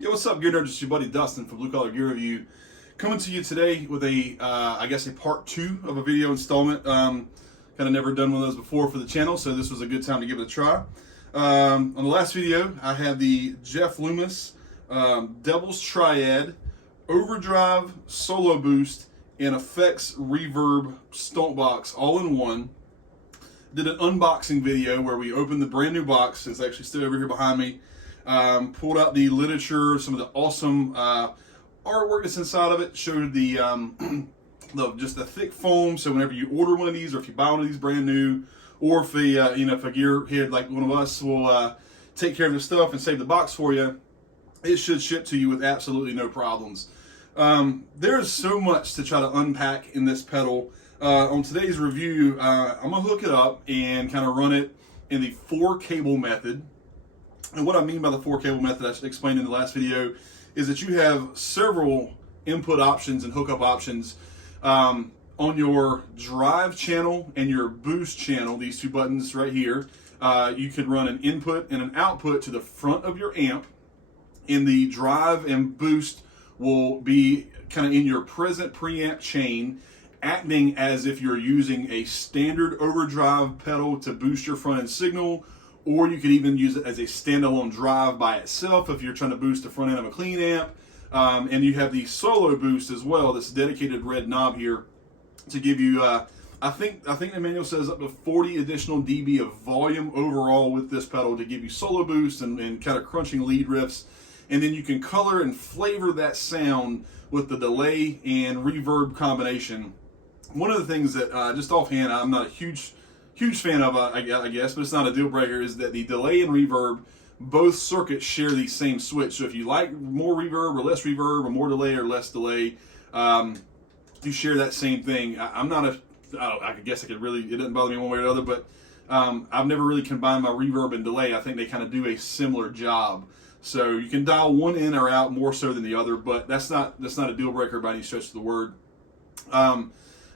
Yo, what's up, Gear Nerds? It's your buddy Dustin from Blue Collar Gear Review, coming to you today with I guess a part 2 of a video installment. Kind of never done one of those before for the channel, so this was a good time to give it a try. On the last video, I had the Jeff Loomis Devil's Triad Overdrive Solo Boost and Effects Reverb Stomp Box all in one. Did an unboxing video where we opened the brand new box. It's actually still over here behind me. Pulled out the literature, some of the awesome artwork that's inside of it. Showed the just the thick foam. So whenever you order one of these, or if you buy one of these brand new, or if a if a gearhead like one of us will take care of the stuff and save the box for you, it should ship to you with absolutely no problems. There is so much to try to unpack in this pedal. On today's review, I'm gonna hook it up and kind of run it in the 4-cable method. And what I mean by the 4-cable method, I explained in the last video, is that you have several input options and hookup options on your drive channel and your boost channel. These two buttons right here, you could run an input and an output to the front of your amp. In the drive and boost will be kind of in your present preamp chain, acting as if you're using a standard overdrive pedal to boost your front end signal, or you could even use it as a standalone drive by itself if you're trying to boost the front end of a clean amp. And you have the solo boost as well, this dedicated red knob here to give you, I think the manual says up to 40 additional dB of volume overall with this pedal to give you solo boost and kind of crunching lead riffs. And then you can color and flavor that sound with the delay and reverb combination. One of the things that, just offhand, I'm not a huge fan of, I guess, but it's not a deal breaker, is that the delay and reverb, both circuits share the same switch. So if you like more reverb or less reverb, or more delay or less delay, you share that same thing. I guess it doesn't bother me one way or the other, but I've never really combined my reverb and delay. I think they kind of do a similar job. So you can dial one in or out more so than the other, but that's not a deal breaker by any stretch of the word.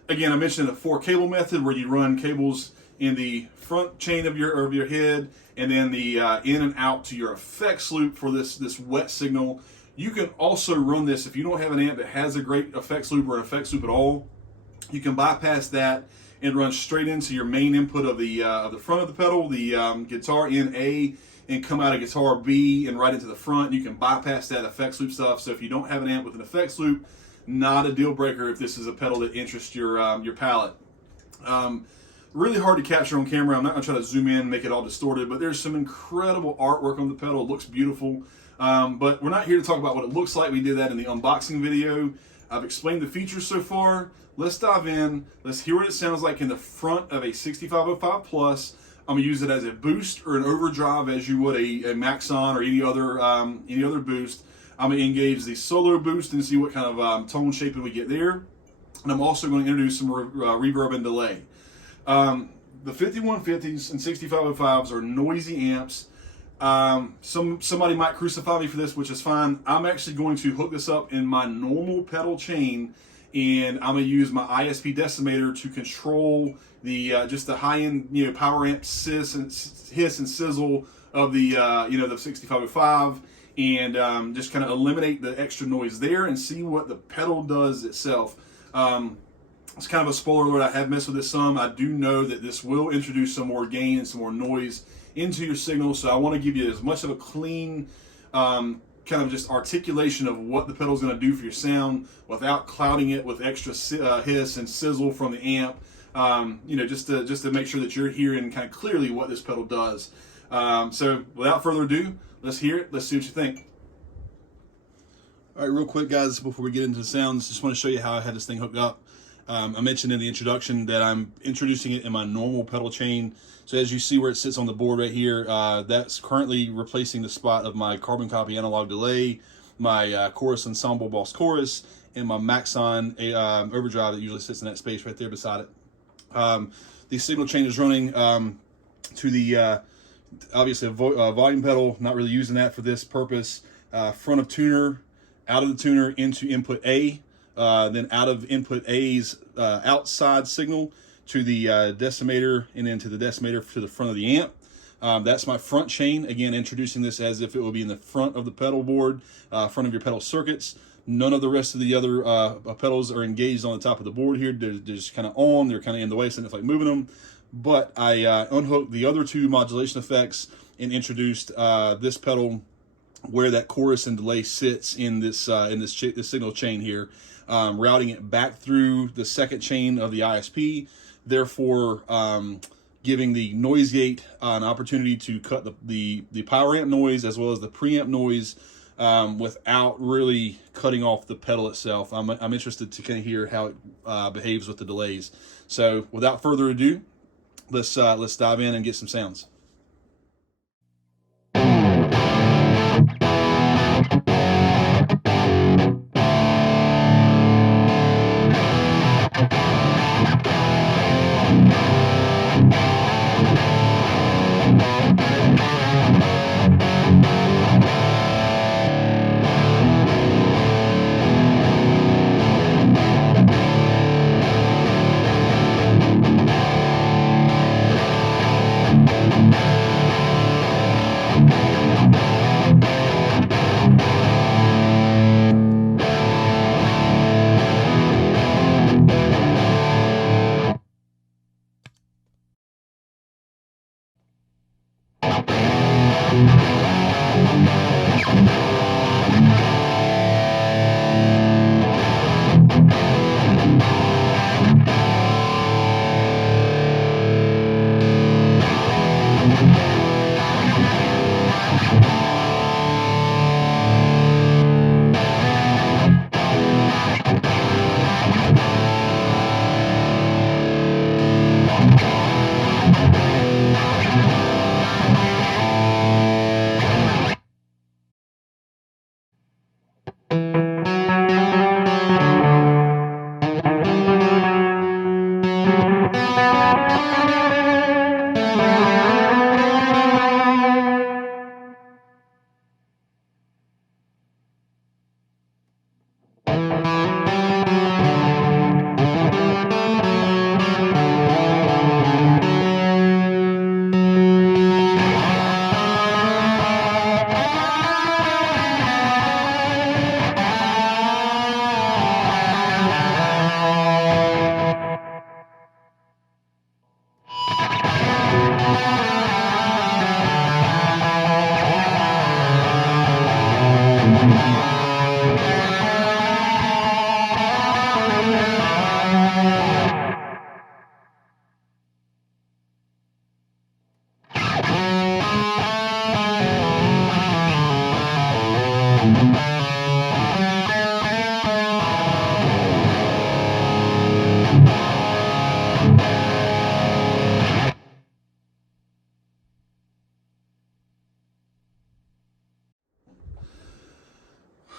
Again, I mentioned the 4-cable method, where you run cables in the front chain of your head, and then the in and out to your effects loop for this wet signal. You can also run this if you don't have an amp that has a great effects loop or an effects loop at all. You can bypass that and run straight into your main input of the front of the pedal, the guitar in A, and come out of guitar B and right into the front. You can bypass that effects loop stuff. So if you don't have an amp with an effects loop, not a deal breaker if this is a pedal that interests your palate. Really hard to capture on camera. I'm not gonna try to zoom in and make it all distorted, but there's some incredible artwork on the pedal. It looks beautiful. But we're not here to talk about what it looks like. We did that in the unboxing video. I've explained the features so far. Let's dive in. Let's hear what it sounds like in the front of a 6505 Plus. I'm gonna use it as a boost or an overdrive as you would a Maxon or any other boost. I'm going to engage the solo boost and see what kind of tone shaping we get there. And I'm also going to introduce some reverb and delay. The 5150s and 6505s are noisy amps. Somebody might crucify me for this, which is fine. I'm actually going to hook this up in my normal pedal chain, and I'm going to use my ISP decimator to control the just the high-end power amp hiss and sizzle of the the 6505. And just kind of eliminate the extra noise there and see what the pedal does itself. It's kind of a spoiler alert, I have messed with this some. I do know that this will introduce some more gain and some more noise into your signal, so I want to give you as much of a clean kind of just articulation of what the pedal is going to do for your sound without clouding it with extra hiss and sizzle from the amp. Just to make sure that you're hearing kind of clearly what this pedal does. So without further ado, let's hear it. Let's see what you think. All right, real quick, guys, before we get into the sounds, just want to show you how I had this thing hooked up. I mentioned in the introduction that I'm introducing it in my normal pedal chain. So as you see where it sits on the board right here, that's currently replacing the spot of my carbon copy analog delay, my chorus ensemble boss chorus, and my Maxon overdrive that usually sits in that space right there beside it. The signal chain is running to the obviously a volume pedal, not really using that for this purpose. Front of tuner, out of the tuner into input A, then out of input A's outside signal to the decimator, and then to the decimator to the front of the amp. That's my front chain. Again, introducing this as if it would be in the front of the pedal board, front of your pedal circuits. None of the rest of the other pedals are engaged on the top of the board here. They're just kind of on. They're kind of in the way, so it's like moving them. But I unhooked the other two modulation effects and introduced this pedal where that chorus and delay sits in this signal chain here, routing it back through the second chain of the ISP, therefore giving the noise gate an opportunity to cut the power amp noise as well as the preamp noise without really cutting off the pedal itself. I'm interested to kind of hear how it behaves with the delays. So without further ado, let's dive in and get some sounds.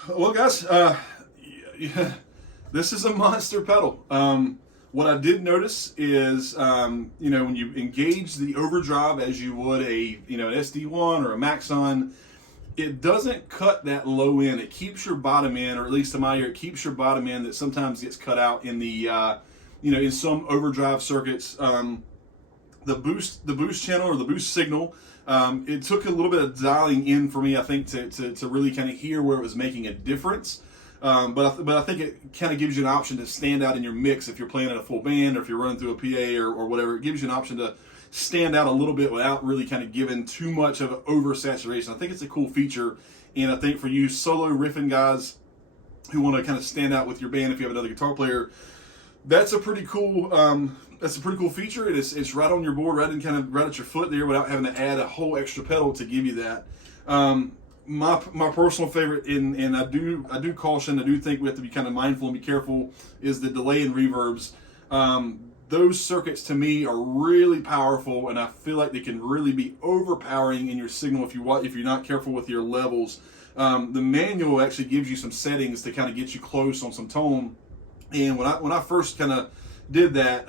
Well, guys, yeah, this is a monster pedal. What I did notice is, when you engage the overdrive as you would an SD1 or a Maxon, it doesn't cut that low end. It keeps your bottom end, or at least in my ear, it keeps your bottom end that sometimes gets cut out in the, in some overdrive circuits. The boost channel or the boost signal, it took a little bit of dialing in for me, I think, to really kind of hear where it was making a difference. But I think it kind of gives you an option to stand out in your mix if you're playing at a full band or if you're running through a PA or whatever. It gives you an option to stand out a little bit without really kind of giving too much of an oversaturation. I think it's a cool feature, and I think for you solo riffing guys who want to kind of stand out with your band, if you have another guitar player, that's a pretty cool feature. It's right on your board, right at your foot there, without having to add a whole extra pedal to give you that. My personal favorite, and I do caution, I do think we have to be kind of mindful and be careful, is the delay and reverbs. Those circuits to me are really powerful, and I feel like they can really be overpowering in your signal if you're not careful with your levels. The manual actually gives you some settings to kind of get you close on some tone. And when I first kind of did that,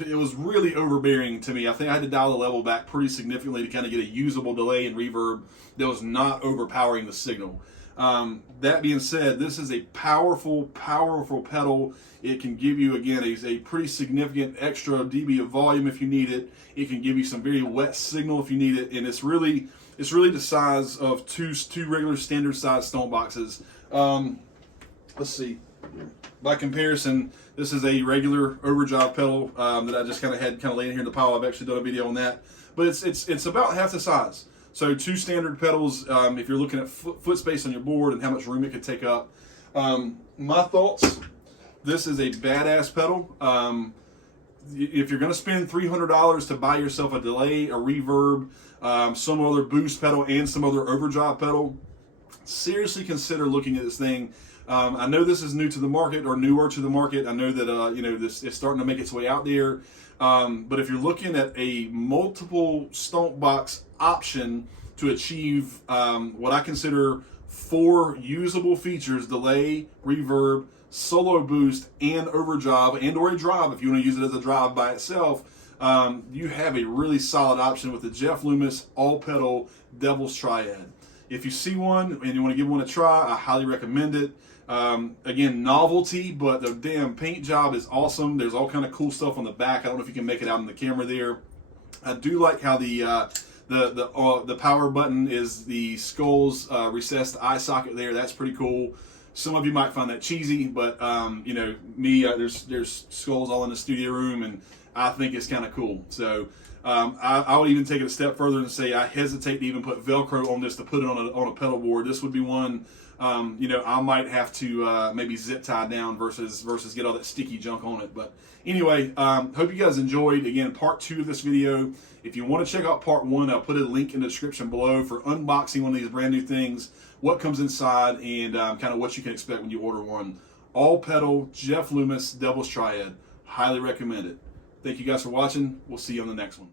it was really overbearing to me. I think I had to dial the level back pretty significantly to kind of get a usable delay and reverb that was not overpowering the signal. That being said, this is a powerful pedal. It can give you, again, a pretty significant extra dB of volume if you need it. It can give you some very wet signal if you need it, and it's really the size of two regular standard size stone boxes. Let's see. By comparison, this is a regular overdrive pedal that I just kind of laying here in the pile. I've actually done a video on that, but it's about half the size. So two standard pedals, if you're looking at foot space on your board and how much room it could take up. My thoughts, this is a badass pedal. If you're going to spend $300 to buy yourself a delay, a reverb, some other boost pedal, and some other overdrive pedal, seriously consider looking at this thing. I know this is new to the market, or newer to the market. I know that this is starting to make its way out there. But if you're looking at a multiple stomp box option to achieve what I consider 4 usable features: delay, reverb, solo boost, and overdrive, and or a drive if you want to use it as a drive by itself, you have a really solid option with the Jeff Loomis all pedal Devil's Triad. If you see one and you want to give one a try, I highly recommend it. Again, novelty, but the damn paint job is awesome. There's all kind of cool stuff on the back. I don't know if you can make it out in the camera there. I do like how the power button is the skull's recessed eye socket there. That's pretty cool. Some of you might find that cheesy, but there's skulls all in the studio room, and I think it's kind of cool. So I would even take it a step further and say I hesitate to even put Velcro on this to put it on a pedal board. This would be one I might have to maybe zip tie down versus get all that sticky junk on it. But anyway, hope you guys enjoyed. Again, part 2 of this video. If you want to check out part 1, I'll put a link in the description below for unboxing one of these brand new things, what comes inside, and kind of what you can expect when you order one. All pedal Jeff Loomis Devil's Triad. Highly recommend it. Thank you guys for watching. We'll see you on the next one.